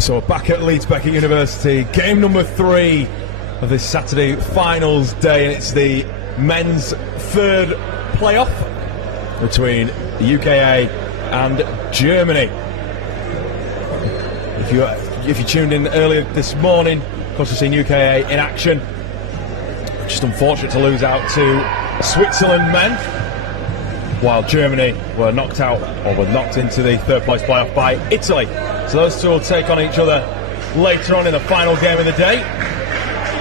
So we're back at Leeds Beckett University, game number 3 of this Saturday finals day, and it's the men's third playoff between the UKA and Germany. If you tuned in earlier this morning, of course, we've seen UKA in action. Just unfortunate to lose out to Switzerland men, while Germany were knocked out, or were knocked into the third place playoff by Italy. So those two will take on each other later on in the final game of the day.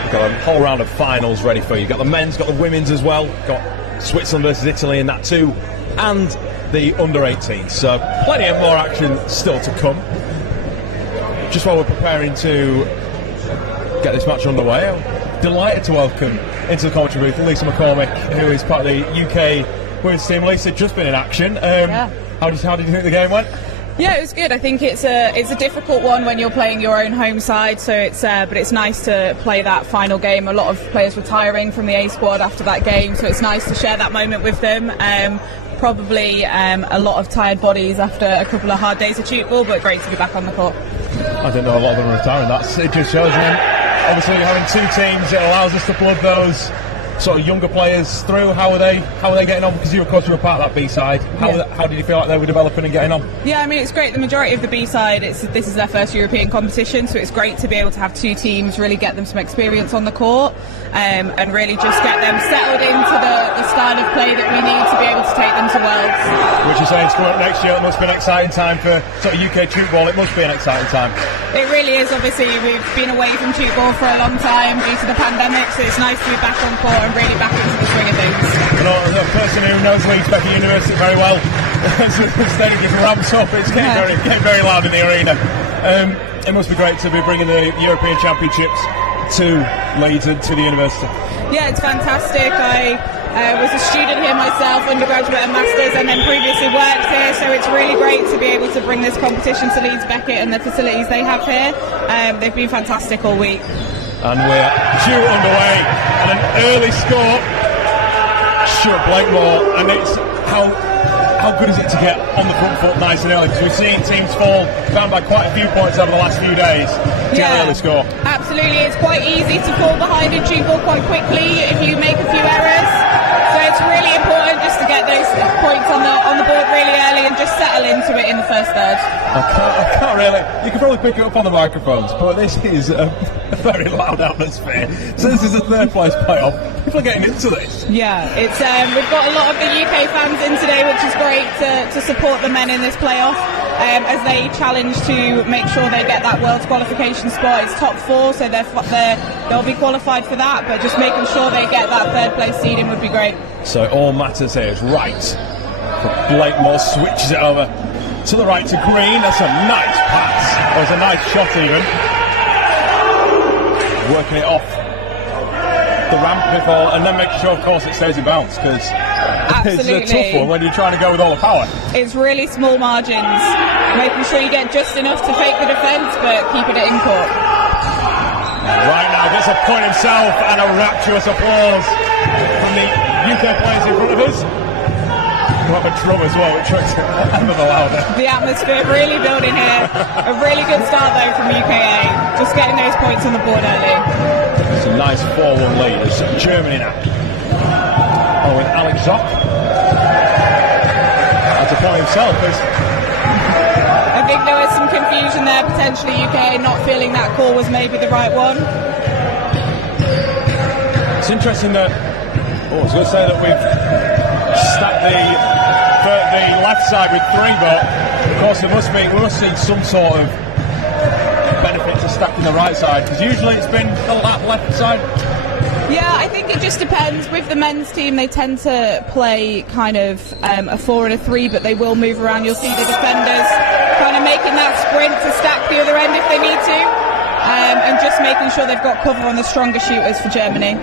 We've got a whole round of finals ready for you. You've got the men's, got the women's as well. Got Switzerland versus Italy in that too, and the under-18s. So plenty of more action still to come. Just while we're preparing to get this match underway, I'm delighted to welcome into the commentary booth Lisa McCormick, who is part of the UK women's team. Lisa, just been in action. How did you think the game went? Yeah, it was good. I think it's a difficult one when you're playing your own home side. So but it's nice to play that final game. A lot of players retiring from the A squad after that game, so it's nice to share that moment with them. Probably a lot of tired bodies after a couple of hard days of shoot ball, but great to be back on the court. I didn't know a lot of them were retiring. It just shows you. Obviously, having two teams, it allows us to plug those sort of younger players through. How are they getting on? Because you, of course, were a part of that B side. How did you feel like they were developing and getting on? Yeah, I mean, it's great. The majority of the B side, this is their first European competition, so it's great to be able to have two teams, really get them some experience on the court, and really just get them settled into the style of play that we need to be able to take them to Worlds. Which is saying, coming up next year, it must be an exciting time for sort of UK shoot ball. It must be an exciting time. It really is. Obviously, we've been away from shoot ball for a long time due to the pandemic, so it's nice to be back on court and really back into the swing of things. You know, as a person who knows Leeds Beckett University very well, as the stadium ramps up, it's getting very loud in the arena. It must be great to be bringing the European Championships to Leeds and to the university. Yeah, it's fantastic. I was a student here myself, undergraduate and masters, and then previously worked here, so it's really great to be able to bring this competition to Leeds Beckett and the facilities they have here. They've been fantastic all week. And we're due underway, and an early score shut Blakemore, and it's how good is it to get on the front foot nice and early, because we've seen teams fall down by quite a few points over the last few days to get an early score. Absolutely, it's quite easy to fall behind in shoot ball quite quickly if you make a few errors, so it's really important just to get those points on the board really early and just settle into it in the first third. I can't really, you can probably pick it up on the microphones, but this is a very loud atmosphere. So this is a third place playoff. People are getting into this. Yeah, it's we've got a lot of the UK fans in today, which is great to support the men in this playoff as they challenge to make sure they get that World qualification spot. It's top 4, so they'll be qualified for that, but just making sure they get that third place seeding would be great. So all matters here is right. Blakemore switches it over to the right to Green. That's a nice pass. Or it's a nice shot even. Working it off the ramp before, and then making sure, of course, it stays in bounds, because it's a tough one when you're trying to go with all the power. It's really small margins, making sure you get just enough to fake the defence, but keeping it in court. Right now, gets a point himself, and a rapturous applause from the UK players in front of us. We have a drum as well, which makes it ever louder. The atmosphere really building here. A really good start though from UKA, just getting those points on the board early. It's a nice 4-1 lead. It's Germany now. Oh, with Alex Zock. That's a point himself. I think there was some confusion there, potentially UKA not feeling that call was maybe the right one. It's interesting that, I was going to say that we've stacked the left side with 3, but of course we must see some sort of benefit to stacking the right side, because usually it's been the left side. Yeah, I think it just depends. With the men's team, they tend to play kind of a 4 and a 3, but they will move around. You'll see the defenders kind of making that sprint to stack the other end if they need to, and just making sure they've got cover on the stronger shooters for Germany.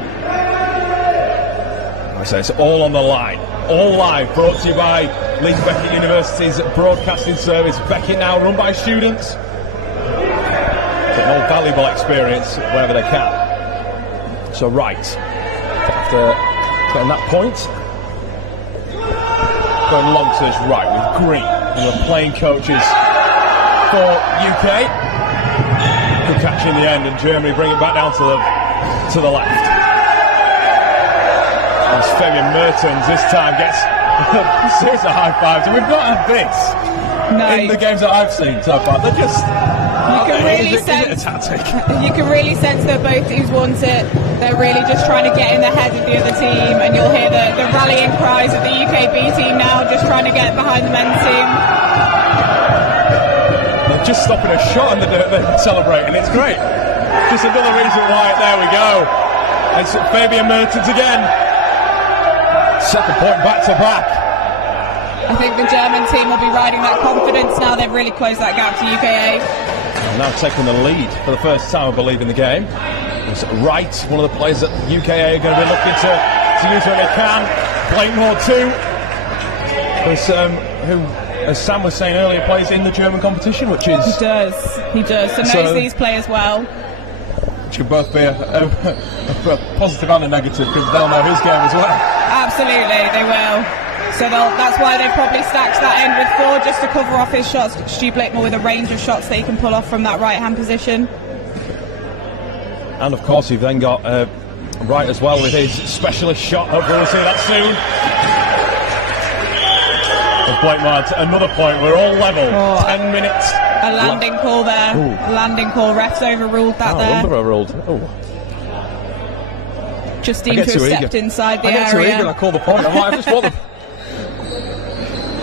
So it's all on the line, all live, brought to you by Leeds Beckett University's broadcasting service. Beckett now run by students. Getting all valuable experience wherever they can. So right, after getting that point, going long to this right with Green, who are playing coaches for UK. Good catch in the end, and Germany bring it back down to the left. As Fabian Mertens this time gets a series of high fives, and we've not had this in the games that I've seen so far. They're just. Is it a tactic? You can really sense that both teams want it. They're really just trying to get in the head of the other team, and you'll hear the rallying cries of the UKB team now, just trying to get behind the men's team. They're just stopping a shot and they're celebrating. It's great. Just another reason why. There we go. It's Fabian Mertens again. Second point back to back. I think the German team will be riding that confidence now. They've really closed that gap to UKA. Now taking the lead for the first time, I believe, in the game. It's Wright, one of the players that UKA are going to be looking to use when they can. Blakemore too, who, as Sam was saying earlier, plays in the German competition, which is... He does, so knows these players well. Which could both be a positive and a negative, because they'll know his game as well. Absolutely, they will. So that's why they've probably stacked that end with 4 just to cover off his shots. Stu Blakemore with a range of shots that he can pull off from that right-hand position. And of course you've then got Wright as well with his specialist shot. Hopefully we'll see that soon. Blakemore, another point. We're all level. 10 minutes. A landing call there. Ooh. A landing call. Refs overruled that there. Overruled. Oh. Just seemed to have stepped inside the area. I get too eager. I call the point. I just want the.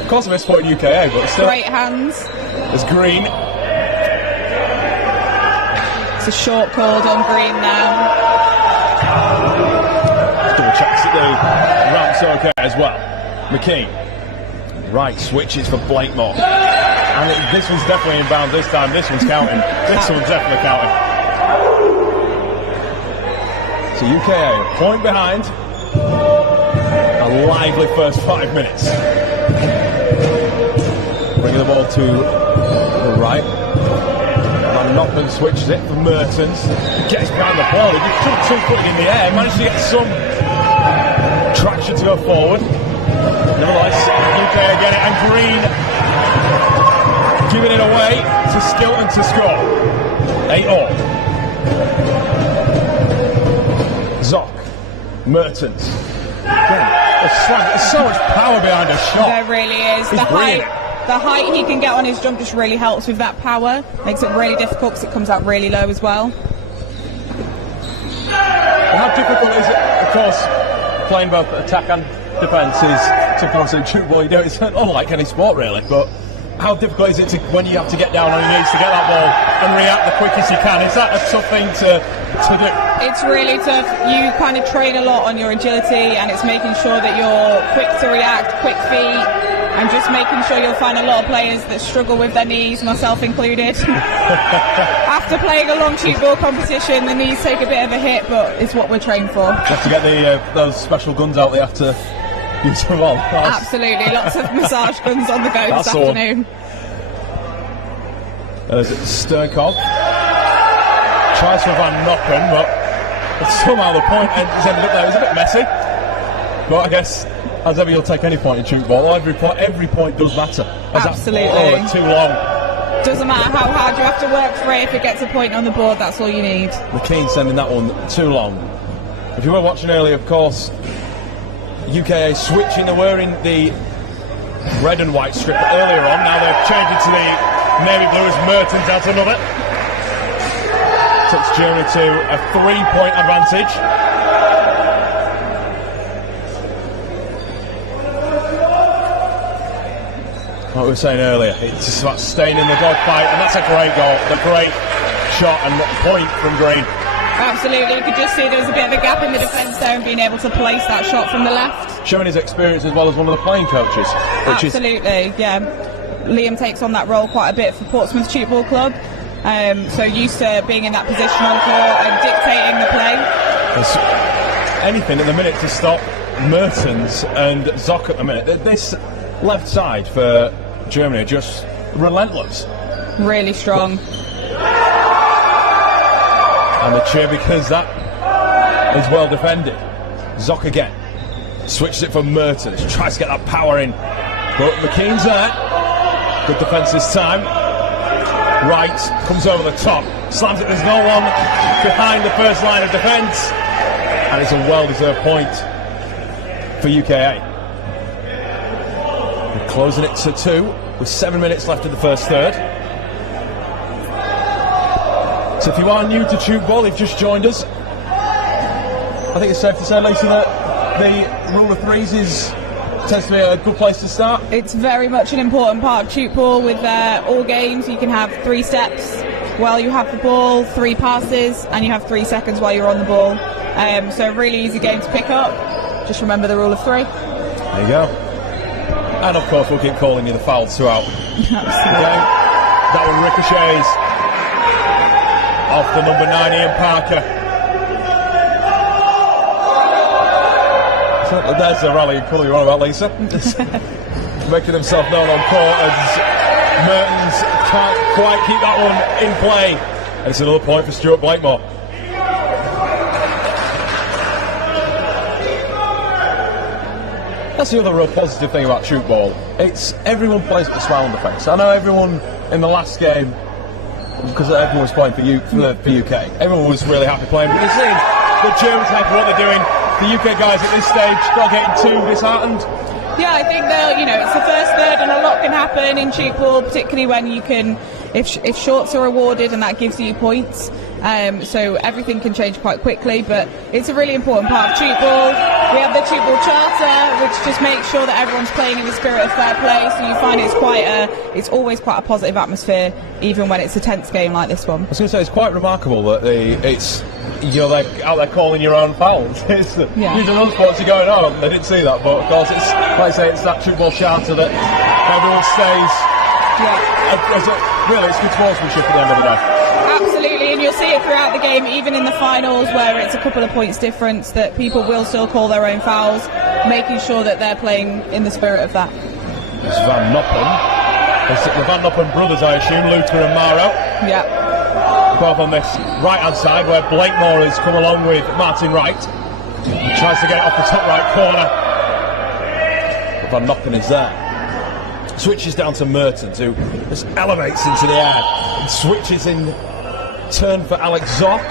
Of course, I missed point UKA, but still. Great hands. There's Green. It's a short called on Green now. Double checks at the ramps okay as well. McKean. Right, switches for Blakemore. And this one's definitely inbound this time. This one's counting. This one's definitely counting. So UKA, point behind. A lively first 5 minutes. Bringing the ball to the right. Van Noppen switches it for Mertens. Gets behind the ball. He just 2 foot in the air. Managed to get some traction to go forward. Nevertheless, UKA get it. And Green giving it away to Skilton to score. 8-all. Zock. Mertens. There's so much power behind a shot. There really is. The height he can get on his jump just really helps with that power. Makes it really difficult because it comes out really low as well. How difficult is it? Of course, playing both attack and defence is difficult to shoot ball. You know, it's unlike any sport really. But how difficult is it when you have to get down on your knees to get that ball and react the quickest you can? Is that a tough thing to do? It's really tough. You kind of train a lot on your agility, and it's making sure that you're quick to react, quick feet, and just making sure you'll find a lot of players that struggle with their knees, myself included. After playing a long shoot ball competition, the knees take a bit of a hit, but it's what we're trained for. You have to get those special guns out they have to use them all. Absolutely, lots of massage guns on the go this afternoon. There's Sternkov. Tries for Van Noppen, but somehow the point ended up there. It was a bit messy. But I guess, as ever, you'll take any point in shoot ball. Every point does matter. Absolutely. Too long. Doesn't matter how hard you have to work for it. If it gets a point on the board, that's all you need. McKean sending that one too long. If you were watching earlier, of course, UKA switching. They were in the red and white strip earlier on. Now they're changing to the navy blue as Mertens adds another. Takes Germany to a 3-point advantage. Like we were saying earlier, it's just about staying in the dogfight, and that's a great goal, a great shot and point from Green. Absolutely, you could just see there was a bit of a gap in the defence there and being able to place that shot from the left. Showing his experience as well as one of the playing coaches. Absolutely, yeah. Liam takes on that role quite a bit for Portsmouth Shoot Ball Club. So used to being in that positional ball and dictating the play. There's anything at the minute to stop Mertens and Zock at the minute. This left side for Germany are just relentless. Really strong. And the cheer because that is well defended. Zock again. Switches it for Mertens. Tries to get that power in. But McKean's there. Good defence this time. Wright comes over the top, slams it. There's no one behind the first line of defence, and it's a well-deserved point for UKA. We're closing it to 2 with 7 minutes left in the first third. So if you are new to tube ball, you've just joined us, I think it's safe to say, Lisa, that the rule of threes tends to be a good place to start. It's very much an important part of tube ball. With all games, you can have 3 steps while you have the ball, 3 passes, and you have 3 seconds while you're on the ball. So a really easy game to pick up. Just remember the rule of 3. There you go. And of course, we'll keep calling you the fouls throughout. Absolutely. That one ricochets off the number 9, Ian Parker. So there's the rally colour you're on about, Lisa. Making himself known on court as Mertens can't quite keep that one in play. And it's another point for Stuart Blakemore. That's the other real positive thing about shoot ball. It's everyone plays with a smile on the face. I know everyone in the last game, because everyone was playing for UK, everyone was really happy playing. But you're seeing the Germans happy what they're doing. The UK guys at this stage still getting too disheartened. Yeah, I think it's the first third, and a lot can happen in tube ball, particularly when you can, if shorts are awarded, and that gives you points. So everything can change quite quickly, but it's a really important part of tube ball. We have the tube ball charter, which just makes sure that everyone's playing in the spirit of fair play. So you find it's always quite a positive atmosphere, even when it's a tense game like this one. I was going to say, it's quite remarkable that you're like out there calling your own fouls. Usually other sports are going, oh, they didn't see that, but of course it's, like I say, it's that tube ball charter that everyone stays. Really, it's good sportsmanship at the end of the day. Absolutely, and you'll see it throughout the game, even in the finals where it's a couple of points difference, that people will still call their own fouls, making sure that they're playing in the spirit of that. It's Van Noppen. It's the Van Noppen brothers, I assume, Luther and Maro. Yeah. Both on this right-hand side where Blakemore has come along with Martin Wright. He tries to get it off the top right corner. But Van Noppen is there. Switches down to Mertens, who just elevates into the air and switches in turn for Alex Zock.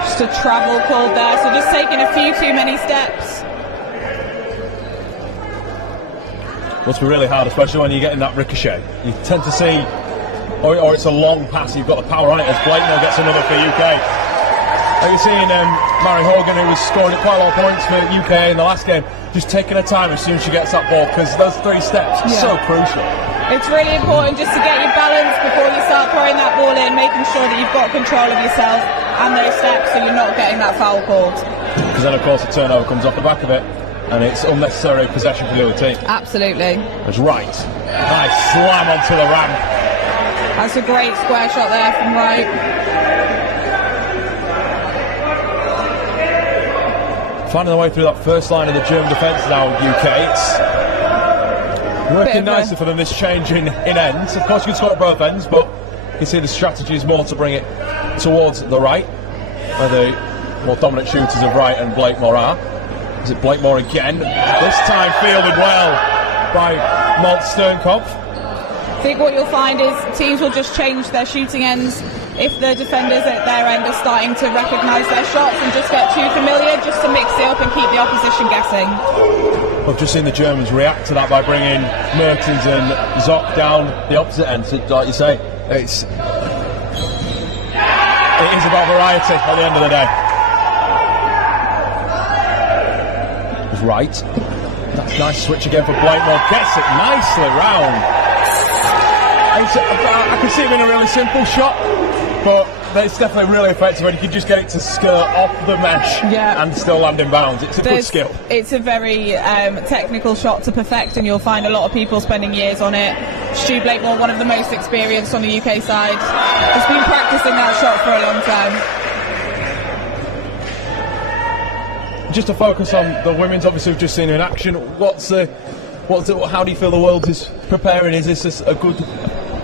Just a travel called there, so just taking a few too many steps. Must be really hard, especially when you're getting that ricochet. You tend to see, or it's a long pass, you've got the power on it as Blakemore gets another for UK. You're seeing Mary Hogan, who was scoring quite a lot of points for UK in the last game, just taking her time as soon as she gets that ball, because those 3 steps are so crucial. It's really important just to get your balance before you start throwing that ball in, making sure that you've got control of yourself and those steps so you're not getting that foul called. Because then, of course, the turnover comes off the back of it, and it's unnecessary possession for the other team. Absolutely. That's right. Nice slam onto the ramp. That's a great square shot there from Wright. Finding their way through that first line of the German defence now, UK. It's working nicely for them, this change in ends. Of course, you can score at both ends, but you can see the strategy is more to bring it towards the right, where the more dominant shooters of Wright and Blakemore are. Is it Blakemore again? This time fielded well by Malt Sternkopf. I think what you'll find is teams will just change their shooting ends if the defenders at their end are starting to recognise their shots and just get too familiar, just to mix it up and keep the opposition guessing. We've just seen the Germans react to that by bringing Mertens and Zock down the opposite end. So, like you say, it is about variety at the end of the day. It's right. That's a nice switch again for Blakemore. Gets it nicely round. I can see it being a really simple shot, but it's definitely really effective when you can just get it to skirt off the mesh and still land in bounds. It's a good skill. It's a very technical shot to perfect, and you'll find a lot of people spending years on it. Stu Blakemore, one of the most experienced on the UK side, has been practicing that shot for a long time. Just to focus on the women's, obviously we've just seen her in action. How do you feel the world is preparing? Is this a good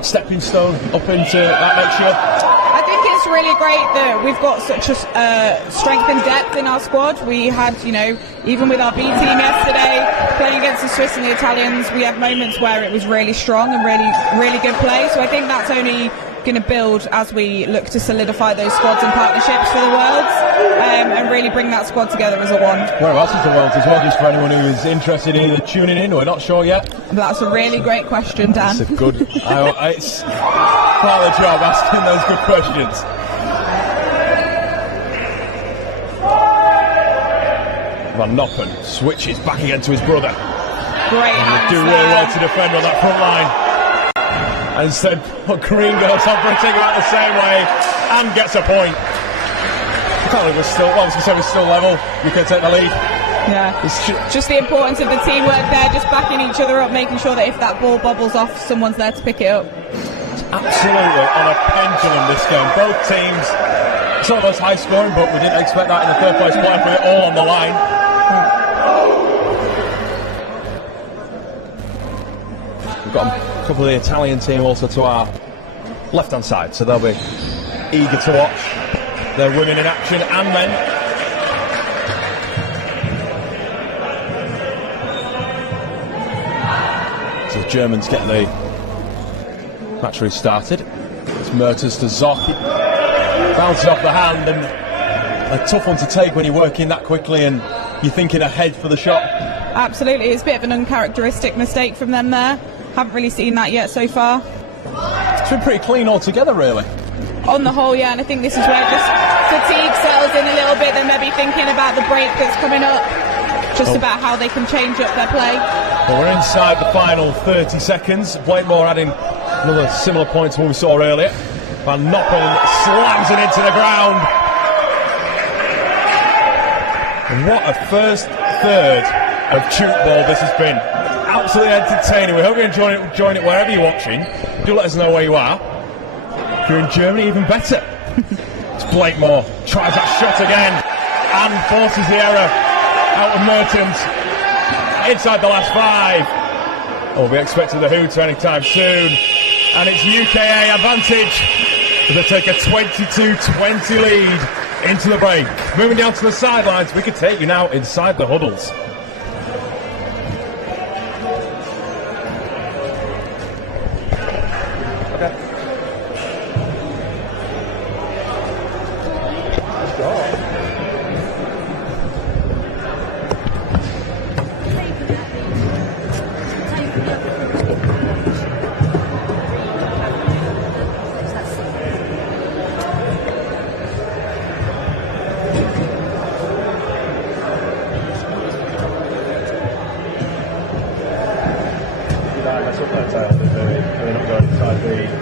stepping stone up into that next year? I think it's really great that we've got such a strength and depth in our squad. We had, even with our B team yesterday, playing against the Swiss and the Italians, we had moments where it was really strong and really, really good play. So I think that's only going to build as we look to solidify those squads and partnerships for the Worlds, and really bring that squad together as a one. Whereabouts is the Worlds as well, just for anyone who is interested in either tuning in, we're not sure yet. That's a really great question, Dan. It's a good, it's part of the job, asking those good questions. Van Noppen switches back again to his brother. Great hands do really well to defend on that front line. And instead, Green goes on for a take out the same way and gets a point. I can't believe we're still, well, I was going to say we're still level. You can take the lead. Yeah, just the importance of the teamwork there, just backing each other up, making sure that if that ball bobbles off, someone's there to pick it up. Absolutely on a pendulum this game. Both teams, it's almost high scoring, but we didn't expect that in the third place point for it all on the line. We've got a couple of the Italian team also to our left-hand side, so they'll be eager to watch their women in action and men. So the Germans get the match restarted. It's Mertens to Zock. Bounces off the hand, and a tough one to take when you're working that quickly and you're thinking ahead for the shot. Absolutely, it's a bit of an uncharacteristic mistake from them there. Haven't really seen that yet so far. It's been pretty clean altogether, really. On the whole, yeah, and I think this is where just fatigue settles in a little bit. They're maybe thinking about the break that's coming up, just about how they can change up their play. Well, we're inside the final 30 seconds. Blakemore adding another similar point to what we saw earlier. Van Noppen slams it into the ground. What a first third of Chook Ball this has been. Absolutely entertaining. We hope you're enjoying it wherever you're watching. Do let us know where you are. If you're in Germany, even better. It's Blakemore. Tries that shot again and forces the error out of Mertens. Inside the last 5. Oh, we expected the Hooter anytime soon. And it's UKA advantage as they take a 22-20 lead into the break. Moving down to the sidelines, we can take you now inside the huddles. They're not going inside the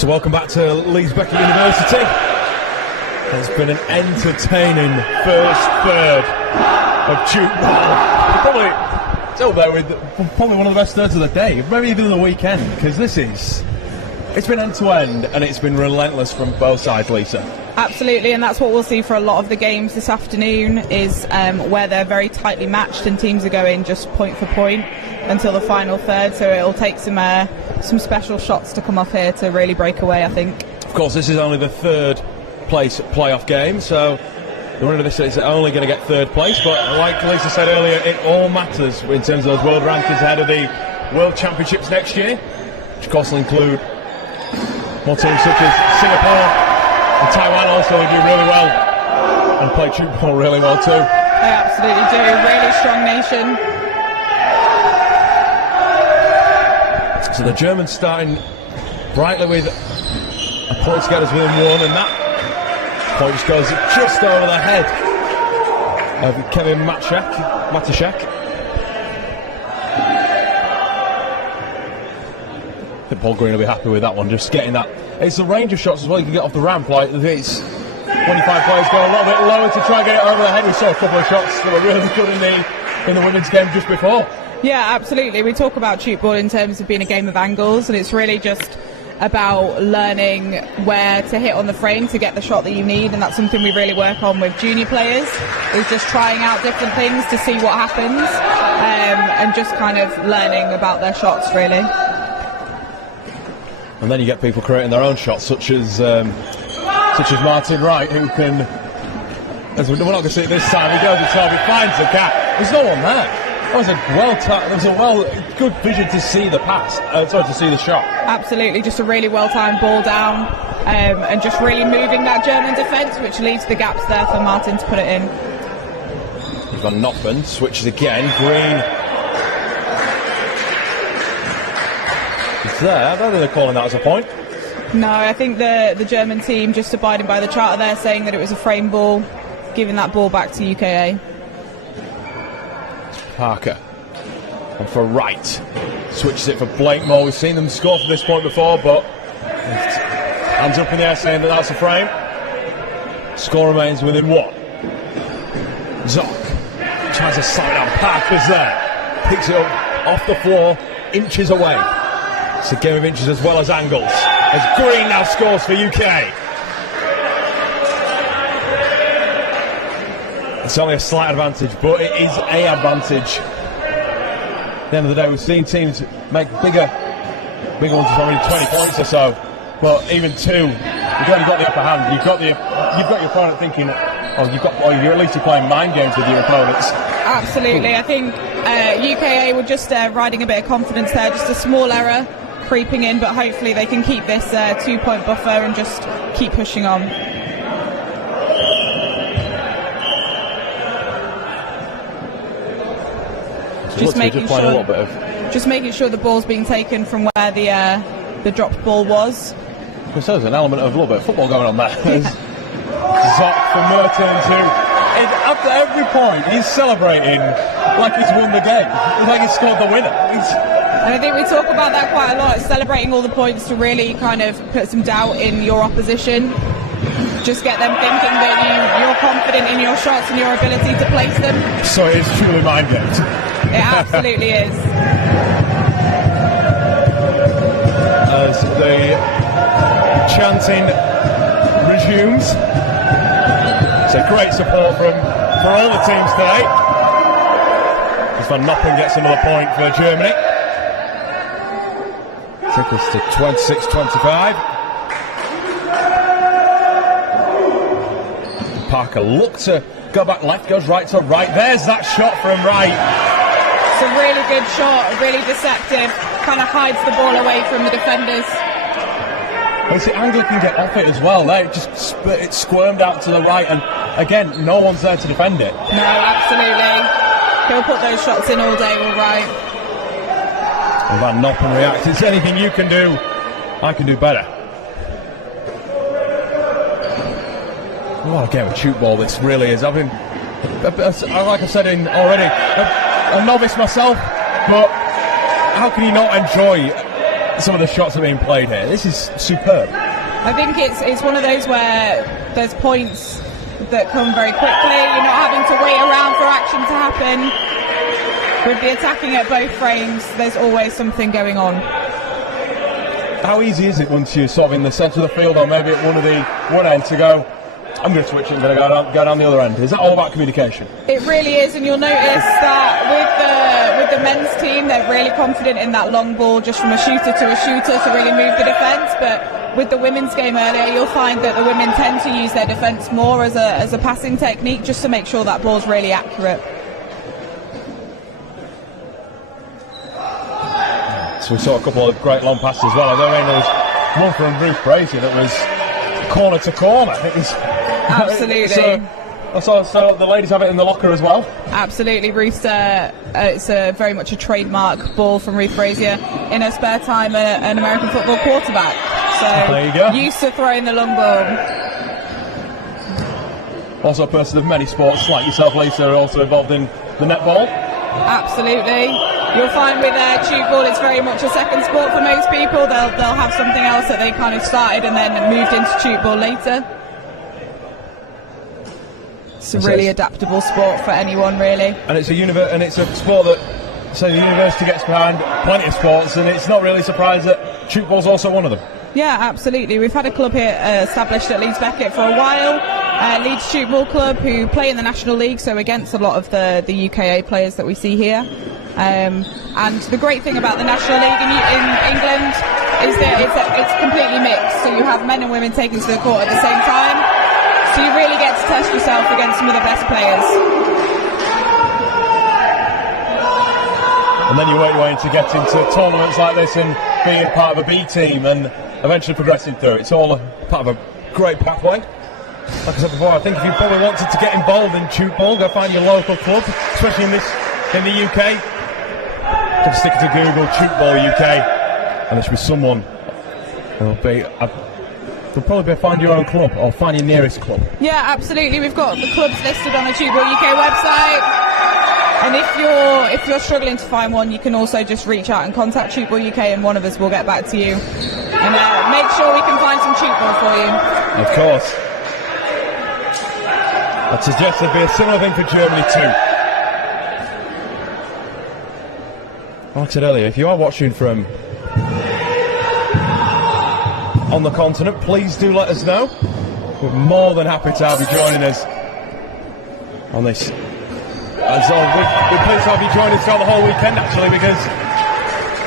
So welcome back to Leeds Beckett University. It's been an entertaining first third of Duke ball. Probably it's up there with probably one of the best thirds of the day, maybe even the weekend, because it's been end to end and it's been relentless from both sides, Lisa. Absolutely, and that's what we'll see for a lot of the games this afternoon, is where they're very tightly matched and teams are going just point for point until the final third, so it'll take some special shots to come off here to really break away, I think. Of course, this is only the third place playoff game, so the winner of this is only going to get third place, but like Lisa said earlier, it all matters in terms of those world rankings ahead of the World Championships next year, which of course will include more teams such as Singapore and Taiwan also do really well and play Duke ball really well too. They absolutely do, really strong nation. So the Germans starting brightly with a point to get us within one, and that point just goes just over the head of Kevin Matashek. I think Paul Green will be happy with that one, just getting that. It's the range of shots as well you can get off the ramp, like it's 25 players go a little bit lower to try and get it over the head. We saw a couple of shots that were really good in the women's game just before. Yeah, absolutely. We talk about Duke ball in terms of being a game of angles, and it's really just about learning where to hit on the frame to get the shot that you need, and that's something we really work on with junior players, is just trying out different things to see what happens, and just kind of learning about their shots, really. And then you get people creating their own shots, such as Martin Wright, who can, as we're not going to see it this time, he goes to target, finds the gap. There's no one there. That was a good vision to see the pass, to see the shot. Absolutely, just a really well-timed ball down, and just really moving that German defence, which leaves the gaps there for Martin to put it in. Van Noppen switches again. Green. It's there. I don't think they're calling that as a point. No, I think the German team just abiding by the charter there, saying that it was a frame ball, giving that ball back to UKA. Parker. And for Wright. Switches it for Blakemore. We've seen them score from this point before, but hands up in the air saying that that's a frame. Score remains within one. Zock tries to slow down. Parker's there. Picks it up off the floor, inches away. It's a game of inches as well as angles. As Green now scores for UK. It's only a slight advantage, but it is a advantage. At the end of the day, we've seen teams make bigger ones for only 20 points or so, but even two, you've already got the upper hand. You've got your opponent thinking, you're at least playing mind games with your opponents. Absolutely, I think UKA were just riding a bit of confidence there, just a small error creeping in, but hopefully they can keep this 2-point buffer and just keep pushing on. Just making sure the ball's being taken from where the dropped ball was. Because there's an element of a little bit of football going on there. Zock for Mertens, who after every point he's celebrating like he's won the game, like he's scored the winner. And I think we talk about that quite a lot, celebrating all the points to really kind of put some doubt in your opposition. Just get them thinking that you're confident in your shots and your ability to place them. So it is truly mind games. It absolutely is. As the chanting resumes. So great support for all the teams today. As Van Noppen gets another point for Germany. Take us to 26-25. Parker looked to go back left, goes right to right. There's that shot from Wright. It's a really good shot, really deceptive, kind of hides the ball away from the defenders. Well, see, Angler can get off it as well. There, it squirmed out to the right, and again, no one's there to defend it. No, absolutely. He'll put those shots in all day, all right. And Van Noppen reacts. It's anything you can do, I can do better. What a game of shoot ball this really is. I've been, like I said already, a novice myself, but how can you not enjoy some of the shots that are being played here. This is superb. I think it's one of those where there's points that come very quickly. You're not having to wait around for action to happen. With the attacking at both frames, there's always something going on. How easy is it once you're sort of in the centre of the field, or maybe at one end, to go, I'm going to switch it and go down the other end? Is that all about communication? It really is, and you'll notice that with the men's team, they're really confident in that long ball, just from a shooter to really move the defence. But with the women's game earlier, you'll find that the women tend to use their defence more as a passing technique, just to make sure that ball's really accurate. So we saw a couple of great long passes as well. I mean, there was one from Ruth Brazier that was corner to corner. It was absolutely. So the ladies have it in the locker as well. Absolutely, Ruth's. It's very much a trademark ball from Ruth Brazier in her spare time. An American football quarterback. So there you go. Used to throwing the long ball. Also a person of many sports, like yourself, Lisa, are also involved in the netball. Absolutely. You'll find with tube ball, it's very much a second sport for most people. They'll have something else that they kind of started and then moved into tube ball later. It's a really adaptable sport for anyone, really. And it's a sport that, say, the university gets behind plenty of sports, and it's not really surprised that tube ball's also one of them. Yeah, absolutely. We've had a club here established at Leeds Beckett for a while. Leeds Tube Ball Club, who play in the National League, so against a lot of the UKA players that we see here. And the great thing about the National League in England is that it's completely mixed. So you have men and women taken to the court at the same time. So you really get to test yourself against some of the best players. And then you work your way to get into tournaments like this and being part of a B team and eventually progressing through. It's all part of a great pathway. Like I said before, I think if you probably wanted to get involved in tube ball, go find your local club, especially in the UK. Just stick it to Google, tube ball UK, and there should be someone who'll probably find your own club or find your nearest club. Yeah, absolutely. We've got the clubs listed on the Tube Ball UK website. And if you're struggling to find one, you can also just reach out and contact Tube Ball UK, and one of us will get back to you and make sure we can find some tube ball for you. Of course. I'd suggest there'd be a similar thing for Germany too. Like I said earlier, if you are watching from on the continent, please do let us know. We're more than happy to have you joining us on this. And so we're pleased to have you joining us throughout the whole weekend, actually, because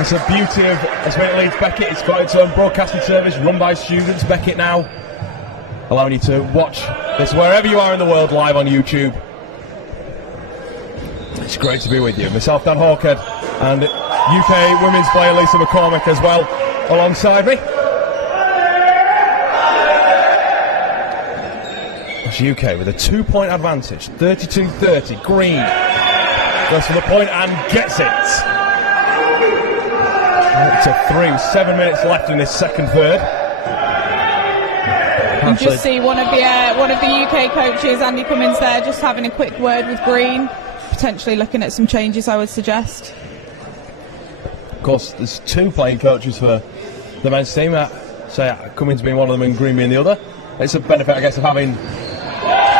it's the beauty of Leeds Beckett. It's got its own broadcasting service run by students. Beckett now allowing you to watch this wherever you are in the world live on YouTube. It's great to be with you. Myself, Dan Hawkhead, and UK women's player Lisa McCormick as well alongside me. That's UK with a 2-point advantage, 32-30. Green goes for the point and gets it. Up to 3, 7 minutes left in this second third. You just see one of the UK coaches, Andy Cummins, there, just having a quick word with Green, potentially looking at some changes, I would suggest. Of course, there's 2 playing coaches for the men's team. Say Cummins being one of them and Green being the other. It's a benefit, I guess, of having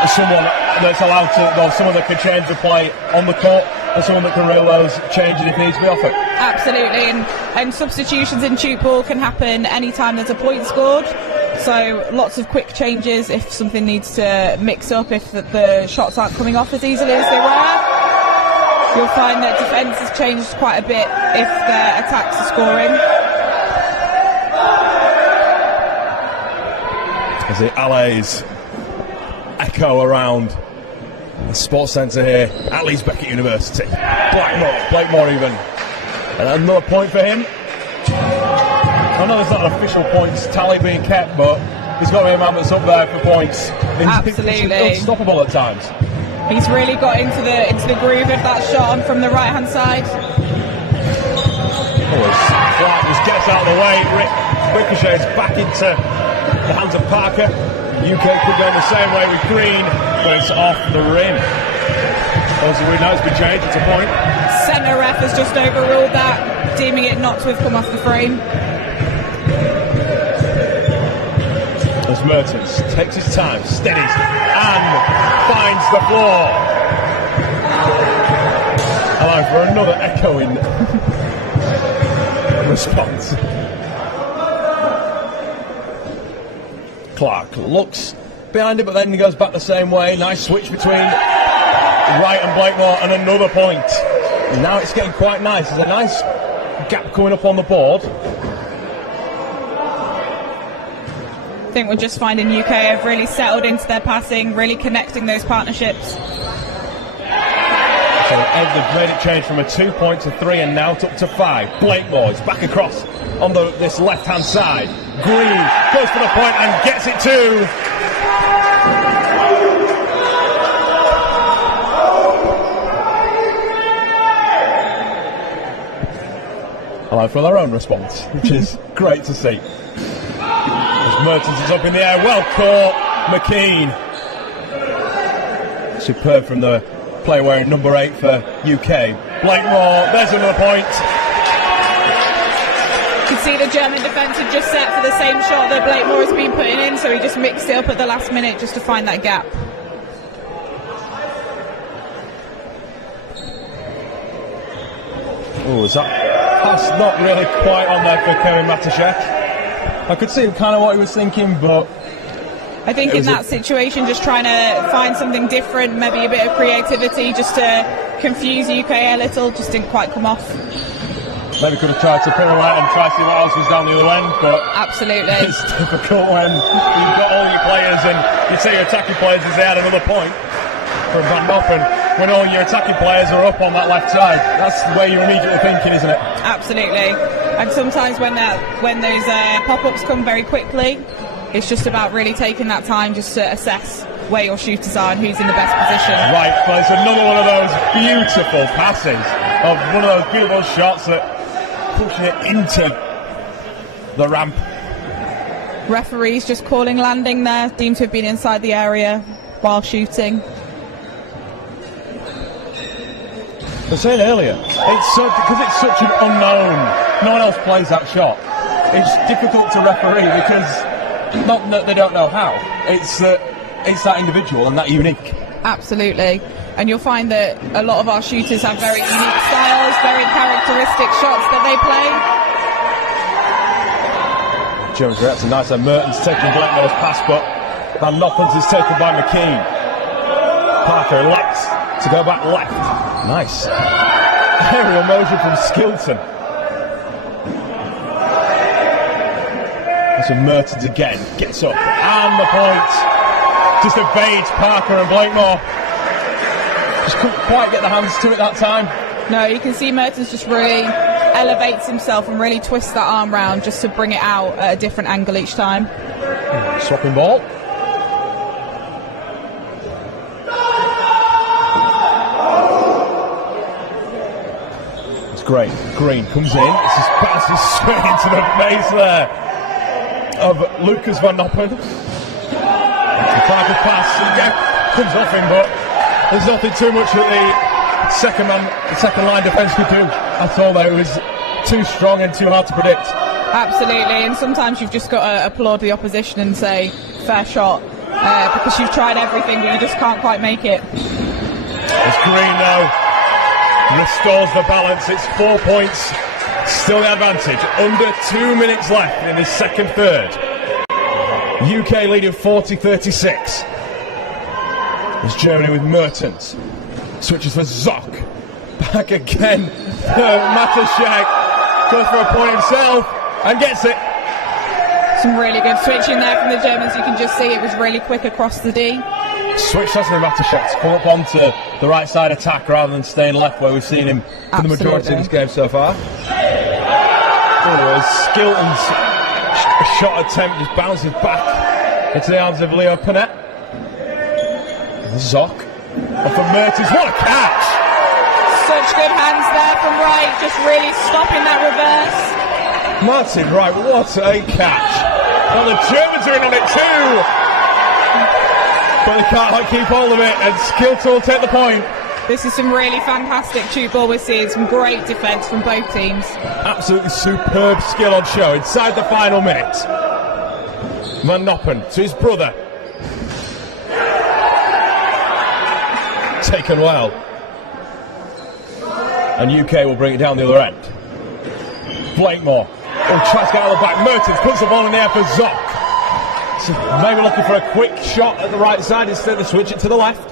someone that's allowed to, well, someone that can change the play on the court, and someone that can reel those changes if needs to be offered. Absolutely, and substitutions in tube ball can happen anytime there's a point scored. So lots of quick changes if something needs to mix up, if the shots aren't coming off as easily as they were. You'll find that defence has changed quite a bit if their attacks are scoring. As the allays echo around the sports centre here at Leeds Beckett University. Blakemore even. And another point for him. I know there's not an official points tally being kept, but there's got to be a man that's up there for points. Absolutely. He's unstoppable at times. He's really got into the groove of that shot on from the right-hand side. Flat just gets out of the way. Ricochets back into the hands of Parker. UK could go in the same way with Green, but it's off the rim. As we know, it's been changed. It's a point. centre ref has just overruled that, deeming it not to have come off the frame. As Mertens takes his time, steadies, and finds the floor. Allowing for another echoing response. Clark looks behind it, but then he goes back the same way. Nice switch between Wright and Blakemore, and another point. Now it's getting quite nice. There's a nice gap coming up on the board. I think we're just finding UK have really settled into their passing, really connecting those partnerships. So they've made it change from a 2-point to 3, and now it's up to 5. Blakemore is back across on this left-hand side. Green goes for the point and gets it too. Allowed for their own response, which is great to see. As Mertens is up in the air, well caught, McKean. Superb from the player wearing number 8 for UK. Blakemore, there's another point. You can see the German defence had just set for the same shot that Blakemore has been putting in, so he just mixed it up at the last minute just to find that gap. Oh, that's not really quite on there for Kevin Matuszek. I could see kind of what he was thinking, but I think in that situation, just trying to find something different, maybe a bit of creativity, just to confuse UK a little, just didn't quite come off. Maybe could have tried to pirouette and try to see what else was down the other end, but absolutely, it's difficult when you've got all your players, and you say your attacking players as they had another point from Van Noppen. When all your attacking players are up on that left side, that's the way you're immediately thinking, isn't it? Absolutely. And sometimes when those pop-ups come very quickly, it's just about really taking that time just to assess where your shooters are and who's in the best position. Right, well, it's another one of those beautiful passes, of one of those beautiful shots that pushing it into the ramp. Referees just calling landing there, deemed to have been inside the area while shooting. I was saying earlier, because it's such an unknown, no one else plays that shot. It's difficult to referee because not that they don't know how. It's that individual and that unique. Absolutely, and you'll find that a lot of our shooters have very unique styles, very characteristic shots that they play. Jones, that's a nice one. Mertens taking Blackmore's pass, but Van Noppen's is taken by McKean. Parker elects to go back left. Nice. Aerial motion from Skilton. So Mertens again gets up, and the point just evades Parker and Blakemore. Just couldn't quite get the hands to it that time. No, you can see Mertens just really elevates himself and really twists that arm round just to bring it out at a different angle each time. Swapping ball. It's great. Green comes in. This is passes straight into the face there of Lucas Van Noppen. Parker pass, comes off him, but there's nothing too much that the second line defence could do at all there. It was too strong and too hard to predict. Absolutely, and sometimes you've just got to applaud the opposition and say, fair shot, because you've tried everything but you just can't quite make it. As Green now restores the balance, it's 4 points, still the advantage, under 2 minutes left in this second third. UK leading 40-36. As Germany with Mertens switches for Zock, back again for Matuszek, goes for a point himself and gets it. Some really good switching there from the Germans. You can just see it was really quick across the D. Switch hasn't Matuszek to come up onto the right side attack rather than staying left where we've seen him for the majority of this game so far. Skilton's shot attempt just bounces back into the arms of Leo Panette. Zock off of Mertens, what a catch! Such good hands there from Wright, just really stopping that reverse. Martin Wright, what a catch! Well, the Germans are in on it too, but they can't keep hold of it, and Skilton will take the point. This is some really fantastic shoot ball. We're seeing some great defence from both teams. Absolutely superb skill on show inside the final minute. Van Noppen to his brother. Taken well. And UK will bring it down the other end. Blakemore. Oh, tries to get out of the back. Mertens puts the ball in the air for Zock. So maybe looking for a quick shot at the right side instead of switch it to the left.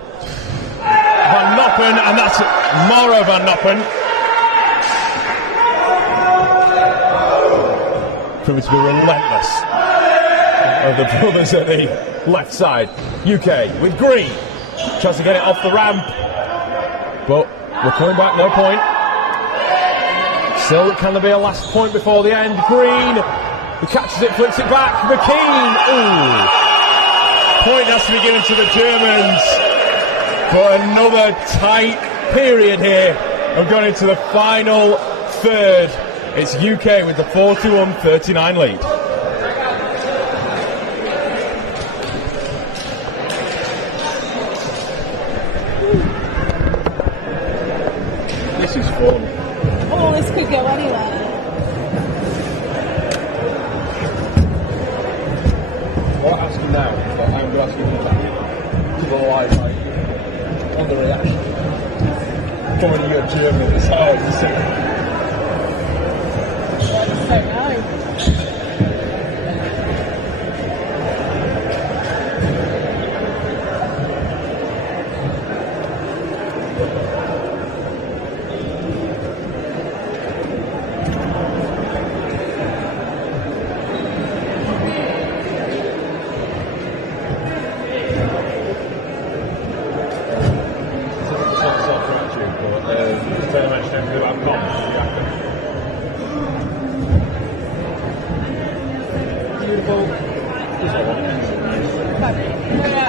Van Noppen, and that's Mauro Van Noppen. Proving to be relentless. Of the brothers at the left side. UK with Green. Tries to get it off the ramp. But we're coming back, no point. Still, can there be a last point before the end? Green, he catches it, flips it back. McKean, ooh. Point has to be given to the Germans for another tight period here of going into the final third. It's UK with the 41-39 lead. This is fun. Oh, this could go anywhere. What I'm asking now, but I'm going to ask you to the live, like, on the reaction. Coming to your German, it's hard to see. I just don't know.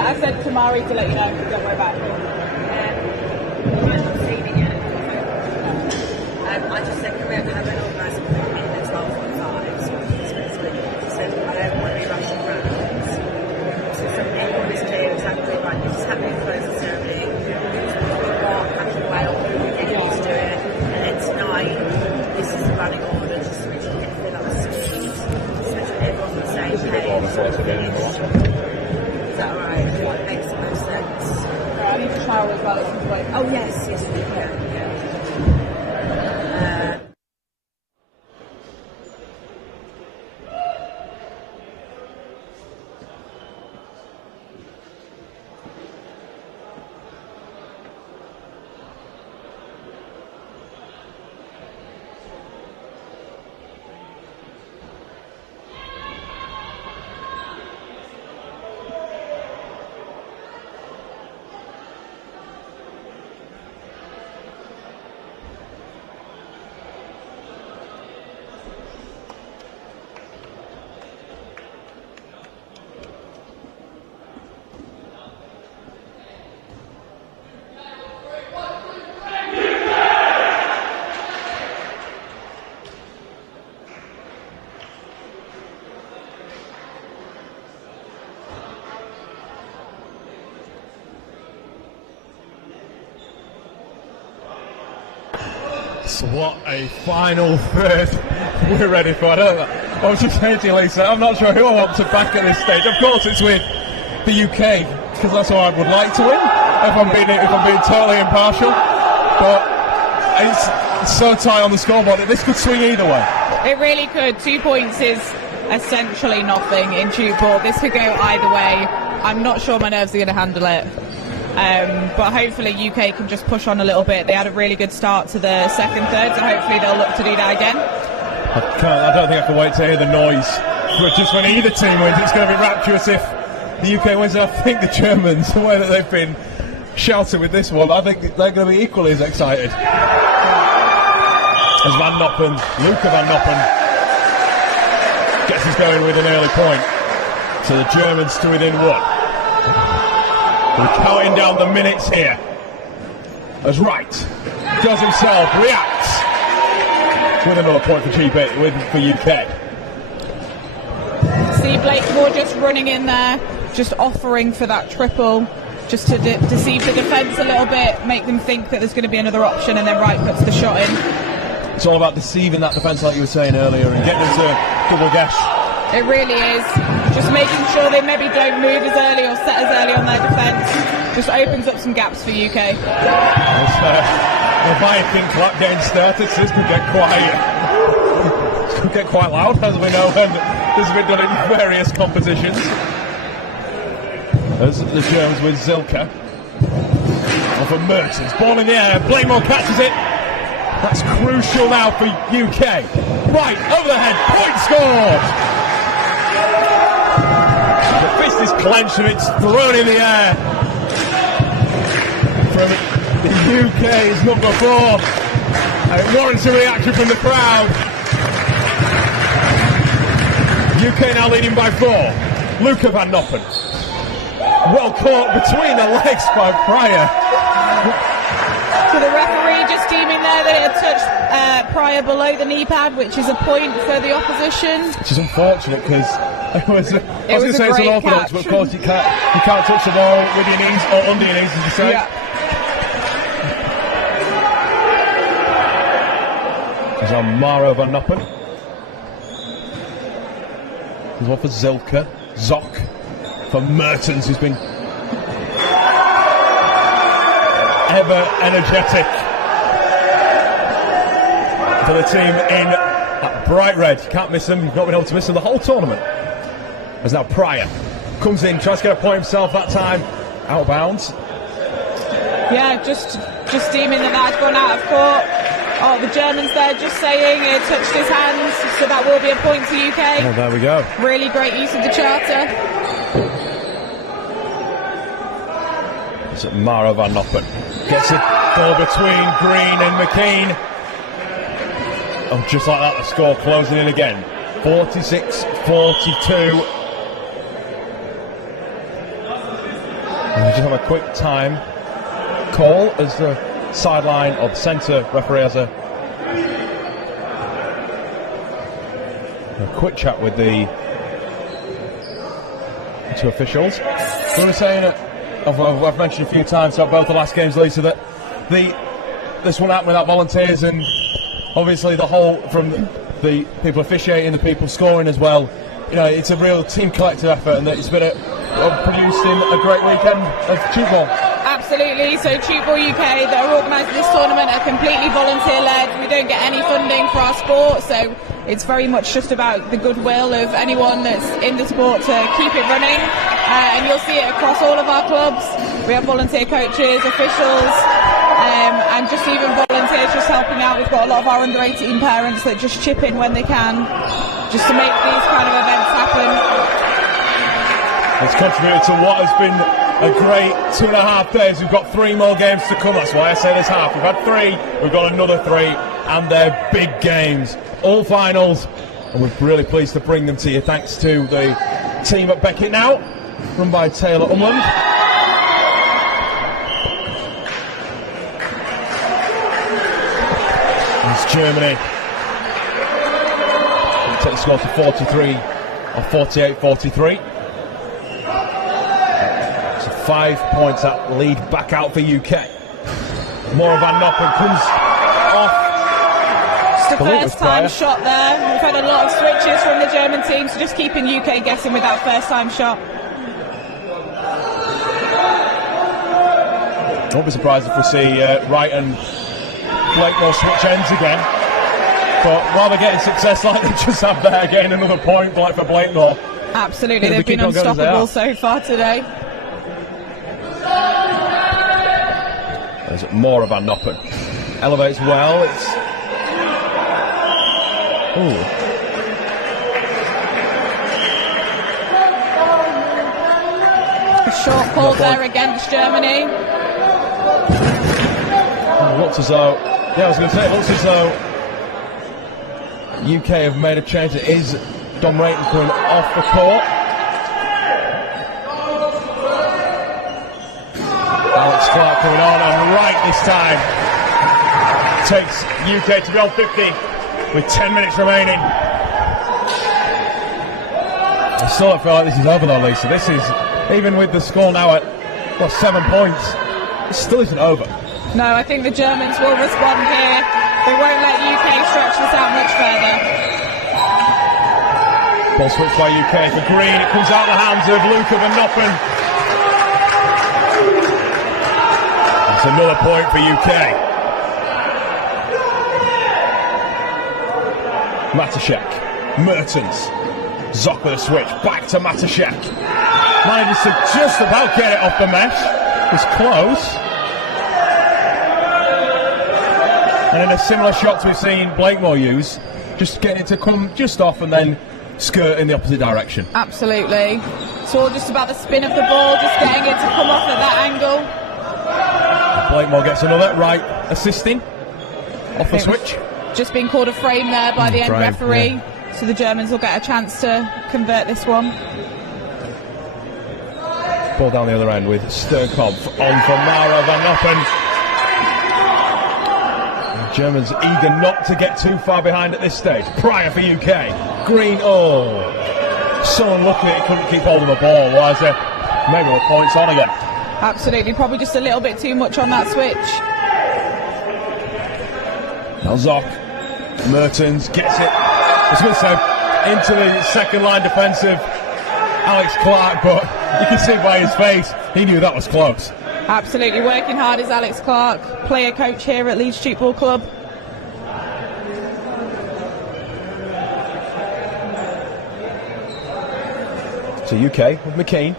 I said to Mari to let you know, don't worry about it. I just said, can we have an organised appointment at 12:45? So I don't want to be rushing around. So everyone is clear exactly right. This is happening for the ceremony. What happened well, we get used to it. And then tonight, this is the running order, just so we can get through that speed. So everyone's on the same page. Is that alright? That makes the most sense. I need to shower as well. Oh yes, we can. Yeah. So what a final third we're ready for. I was just saying to you, Lisa, I'm not sure who I want to back at this stage. Of course it's with the UK, because that's who I would like to win, if I'm being totally impartial. But it's so tight on the scoreboard that this could swing either way. It really could. 2 points is essentially nothing in shoot ball. This could go either way. I'm not sure my nerves are going to handle it. But hopefully UK can just push on a little bit. They had a really good start to the second third, so hopefully they'll look to do that again. I don't think I can wait to hear the noise. But just when either team wins, it's going to be rapturous if the UK wins. I think the Germans, the way that they've been shouting with this one, I think they're going to be equally as excited. As Van Noppen, Luca Van Noppen, gets us going with an early point. So the Germans to within one. We're counting down the minutes here. As Wright does himself, reacts with another point for for UK. See Blakemore just running in there, just offering for that triple. just to deceive the defence a little bit, make them think that there's going to be another option, and then Wright puts the shot in. It's all about deceiving that defence, like you were saying earlier, and getting them to double guess. It really is. Just making sure they maybe don't move as early or set as early on their defence. Just opens up some gaps for UK. Leviathan clap getting started, so this could get quite loud, as we know, and this has been done in various competitions. As the Germans with Zilka. Over Mertens, ball in the air, Blaymore catches it. That's crucial now for UK. Right, over the head, point scored! The fist is clenched and it's thrown in the air. From the UK's number 4. And it warrants a reaction from the crowd. UK now leading by 4. Luca van Noppen. Well caught between the legs by Pryor. So the referee just deeming there that it had touched Pryor below the knee pad, which is a point for the opposition. Which is unfortunate because I was going to say it's unorthodox, but of course you can't touch the ball with your knees or under your knees, as you say. Yeah. There's on Maro van Noppen. There's one for Zilka. Zock for Mertens, who's been ever energetic for the team in bright red. You can't miss them. You've not been able to miss them the whole tournament. As now Pryor comes in, tries to get a point himself that time. Out of bounds. Yeah, just deeming that had gone out of court. Oh, the Germans there just saying it touched his hands, so that will be a point to UK. Oh, there we go. Really great use of the charter. It's Maro van Noppen. Gets it ball between Green and McKean. Oh, just like that, the score closing in again. 46-42. And we just have a quick time call as the sideline or the centre referee has a quick chat with the two officials. We were saying that I've mentioned a few times about both the last games, Lisa, that this one happened without volunteers, and obviously the whole from the people officiating, the people scoring as well. You know, it's a real team collective effort, and it's been produced in a great weekend of football. Absolutely. So Tubal UK that are organising this tournament are completely volunteer-led. We don't get any funding for our sport, so it's very much just about the goodwill of anyone that's in the sport to keep it running. And you'll see it across all of our clubs. We have volunteer coaches, officials, and just even volunteers just helping out. We've got a lot of our under-18 parents that just chip in when they can, just to make these kind of events happen. It's contributed to what has been a great 2.5 days. We've got 3 more games to come. That's why I say this half. We've had 3, we've got another 3, and they're big games, all finals, and we're really pleased to bring them to you thanks to the team at Beckett now, run by Taylor Umland. It's Germany. Take the score to 43 or 48-43. 5 points that lead back out for UK. More Van Noppen comes off. Just a first time shot there. We've had a lot of switches from the German team, so just keeping UK guessing with that first time shot. I won't be surprised if we see Wright and Blakemore switch ends again. But rather getting success like they just have there, getting another point for Blakemore. Absolutely, they've been unstoppable so far today. There's more of Van Noppen. Elevates well. It's a short call there against Germany. Looks as though, I was going to say, it looks as though UK have made a change. It is Dom Rayton coming off the court. Alex Clark coming on, and right this time takes UK to beyond 50 with 10 minutes remaining. I still don't feel like this is over though, Lisa. This is, even with the score now at Well, 7 points. It still isn't over. No, I think the Germans will respond here. They won't let UK stretch this out much further. Ball switch by UK for Green. It comes out of the hands of Luca van Noppen. That's another point for UK. Matashek, Mertens, Zoc with a switch, back to Matashek. Manages to just about get it off the mesh. It's close. And in a similar shot we've seen Blakemore use, just getting it to come just off and then skirt in the opposite direction. Absolutely. It's all just about the spin of the ball, just getting it to come off at that angle. Blakemore gets another, right, assisting off the switch. Just been called a frame there by the end referee, yeah. So the Germans will get a chance to convert this one. Ball down the other end with Sturkov on for Mara van Noppen. The Germans eager not to get too far behind at this stage. Pryor for UK. Green, so unlucky it couldn't keep hold of the ball, was it? Maybe more points on again. Absolutely, probably just a little bit too much on that switch. Now Zoc. Mertens gets it. I was going to say into the second line defensive Alex Clark, but you can see by his face he knew that was close. Absolutely, working hard is Alex Clark, player coach here at Leeds Street Ball Club. So UK with McKean.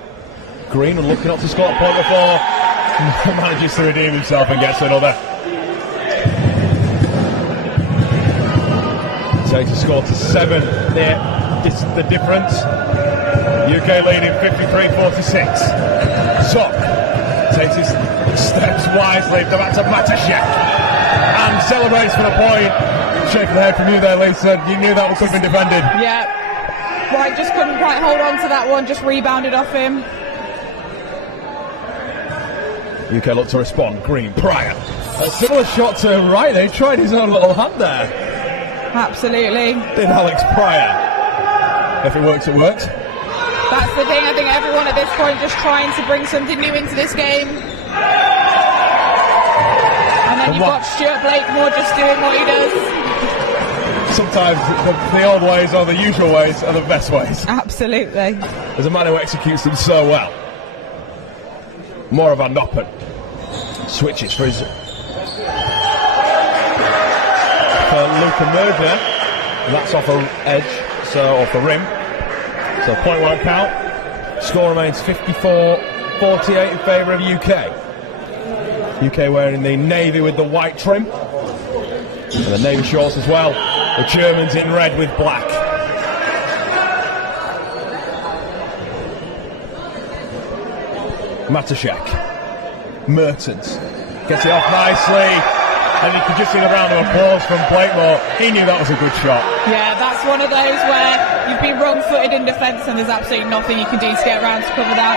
Green and looking up to score a point before manages to redeem himself and gets another. Takes a score to 7 there. The difference. UK leading 53-46. Zoc takes his steps wisely. Back to Matashek and celebrates for the point. Shaking the head from you there, Lisa. You knew that could have been defended. Yeah. Right, just couldn't quite hold on to that one. Just rebounded off him. UK look to respond. Green, Pryor. A similar shot to right there. He tried his own little hand there. Absolutely. Did Alex Pryor. If it works, it works. That's the thing. I think everyone at this point just trying to bring something new into this game. And then you've got Stuart Blakemore just doing what he does. Sometimes the old ways or the usual ways are the best ways. Absolutely. There's a man who executes them so well. More van Noppen. Switches for his... Luca Merger, and that's off the edge, so off the rim, so point won't count. Score remains 54-48 in favour of UK. UK wearing the navy with the white trim and the navy shorts as well. The Germans in red with black. Matashek, Mertens gets it off nicely. And you could just see the round of applause from Blakemore. He knew that was a good shot. Yeah, that's one of those where you've been wrong-footed in defence and there's absolutely nothing you can do to get around to cover that.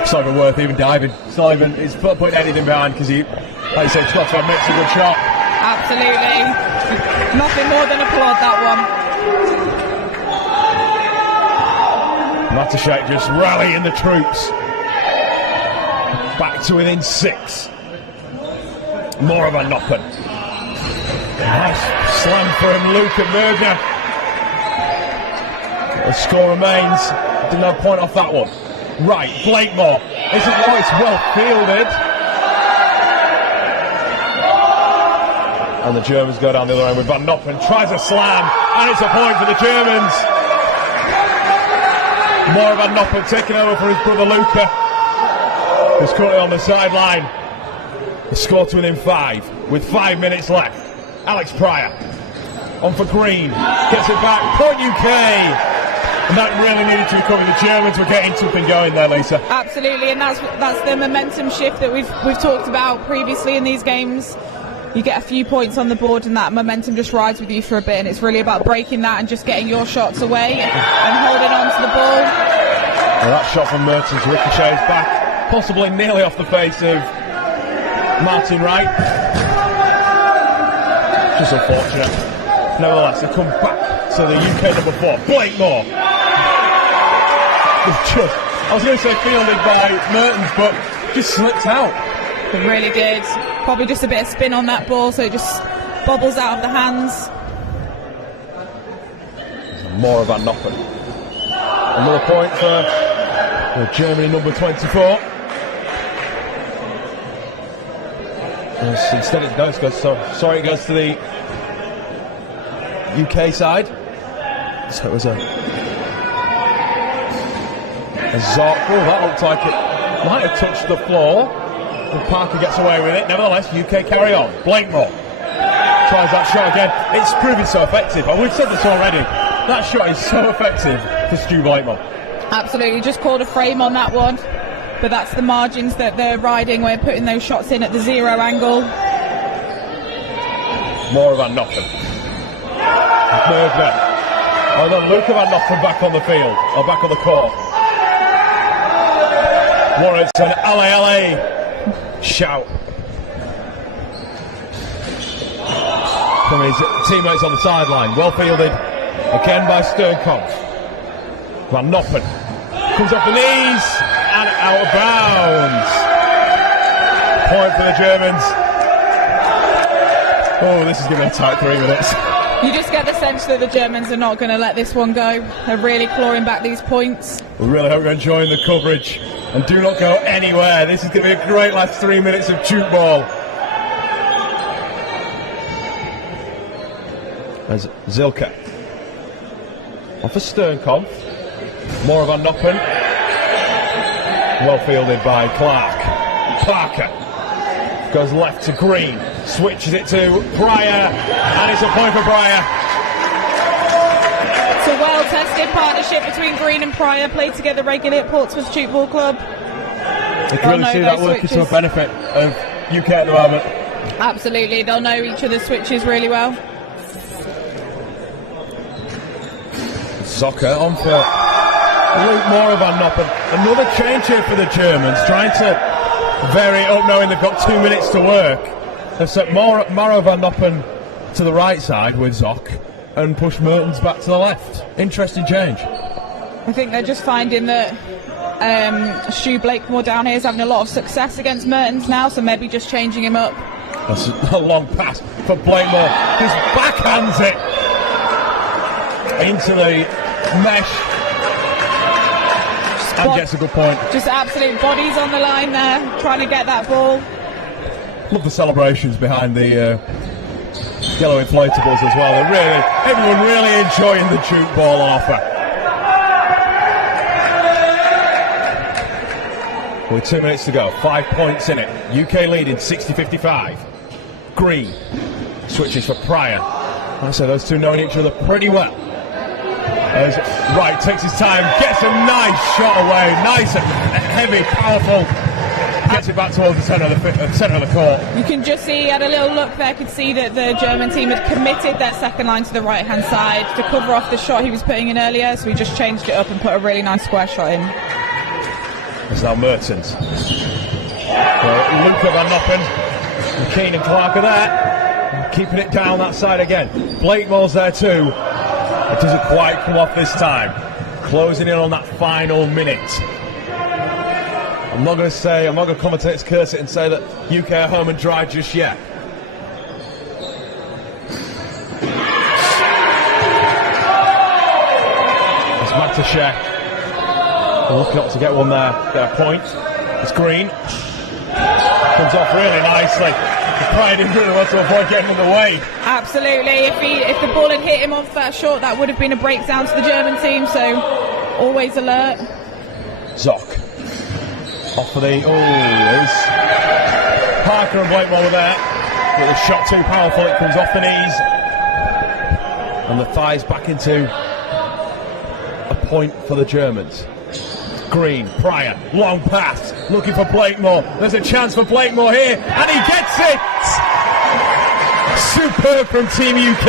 It's not even worth even diving. It's not even, it's putting anything behind because he, like you said, Scott makes a good shot. Absolutely. Nothing more than applaud that one. Matashek just rallying the troops. Back to within 6. More van Noppen. Nice slam for him, Luca Merger. The score remains. Did no point off that one. Right, Blakemore. It's well fielded. And the Germans go down the other end with van Noppen. Tries a slam, and it's a point for the Germans. More van Noppen taking over for his brother Luca, who's currently on the sideline. The score to within 5 with 5 minutes left. Alex Pryor on for Green, gets it back, point UK, and that really needed to be covered. The Germans were getting something going there, Lisa. Absolutely, and that's the momentum shift that we've talked about previously in these games. You get a few points on the board and that momentum just rides with you for a bit, and it's really about breaking that and just getting your shots away and holding on to the ball. Well, that shot from Mertens ricochets back, possibly nearly off the face of Martin Wright. Just unfortunate. Nevertheless, they come back to the UK number 4, Blakemore. I was going to say fielded by Mertens, but just slipped out. It really did. Probably just a bit of spin on that ball, so it just bobbles out of the hands. More of Van Noppen. Another point for Germany number 24. Instead it goes to the UK side. So it was a Zoc. Oh, that looked like it might have touched the floor. And Parker gets away with it. Nevertheless, UK carry on. Blakemore tries that shot again. It's proving so effective. And we've said this already. That shot is so effective for Stu Blakemore. Absolutely, just called a frame on that one. But that's the margins that they're riding. We're putting those shots in at the 0 angle. More of Van Noppen. Bergman. Oh, then Luca Van Noppen back on the field, or back on the court. Warrants an LA shout from his teammates on the sideline. Well fielded again by Sternkoff. Van Noppen comes off the knees and out of bounds. Point for the Germans. Oh, this is going to be a tight 3 minutes. You just get the sense that the Germans are not going to let this one go. They're really clawing back these points. We really hope you're enjoying the coverage and do not go anywhere. This is going to be a great last 3 minutes of juke ball. As Zilka off a Sternkoff. More of Van Noppen. Well fielded by Clark. Parker goes left to Green. Switches it to Pryor, and it's a point for Pryor. It's a well-tested partnership between Green and Pryor, played together regularly at Portsmouth Jute Ball Club. You can really see that working to a benefit of UK at the moment. Absolutely, they'll know each other's switches really well. Zocker on for Luke Moro Van Noppen. Another change here for the Germans, trying to vary up, knowing they've got 2 minutes to work. They've set Moro Van Noppen to the right side with Zoc and push Mertens back to the left. Interesting change. I think they're just finding that Stu Blakemore down here is having a lot of success against Mertens now, so maybe just changing him up. That's a long pass for Blakemore. Just backhands it into the mesh and gets a good point. Just absolute bodies on the line there, trying to get that ball. Love the celebrations behind the yellow inflatables as well. Everyone really enjoying the juke ball offer. With 2 minutes to go, 5 points in it. UK leading 60-55. Green switches for Pryor. I say those two knowing each other pretty well. As Wright takes his time, gets a nice shot away, nice and heavy, powerful. Gets it back towards the centre of the court. You can just see, he had a little look there, could see that the German team had committed their second line to the right hand side to cover off the shot he was putting in earlier, so he just changed it up and put a really nice square shot in. It's now Mertens. Luca Van Noppen, Keane and Clark are there, keeping it down that side again. Blakemore's there too. It doesn't quite come off this time. Closing in on that final minute. I'm not going to commentate, curse it and say that UK are home and dry just yet. It's Matashek. Looking up to get one there, get a point. It's Green. Comes off really nicely. Pryor didn't really want to avoid getting in the way. Absolutely. If the ball had hit him off that shot, that would have been a breakdown to the German team, so always alert. Zoc. Off for the... there's Parker and Blakemore were there. But the shot too powerful, it comes off the knees. And the thighs back into a point for the Germans. Green, Pryor, long pass, looking for Blakemore. There's a chance for Blakemore here, and he gets it! Superb from Team UK.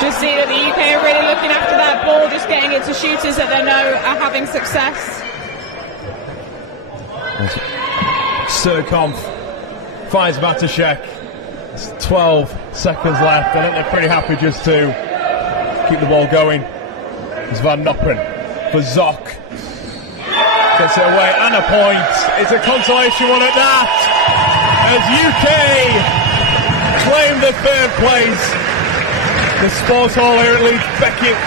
Just see that the UK are really looking after that ball, just getting it to shooters that they know are having success. Sternkoff finds Matashek. It's 12 seconds left. I think they're pretty happy just to keep the ball going. It's Van Noppen for Zoc. gets it away and a point. It's a consolation one at that, as UK claim the third place. The sports hall here at Leeds Beckett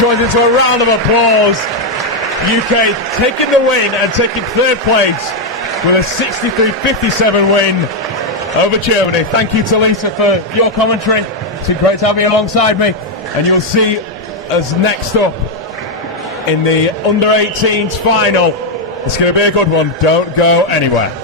joins into a round of applause. UK taking the win and taking third place with a 63-57 win over Germany. Thank you to Lisa for your commentary. It's been great to have you alongside me, and you'll see us next up in the under-18s final. It's going to be a good one. Don't go anywhere.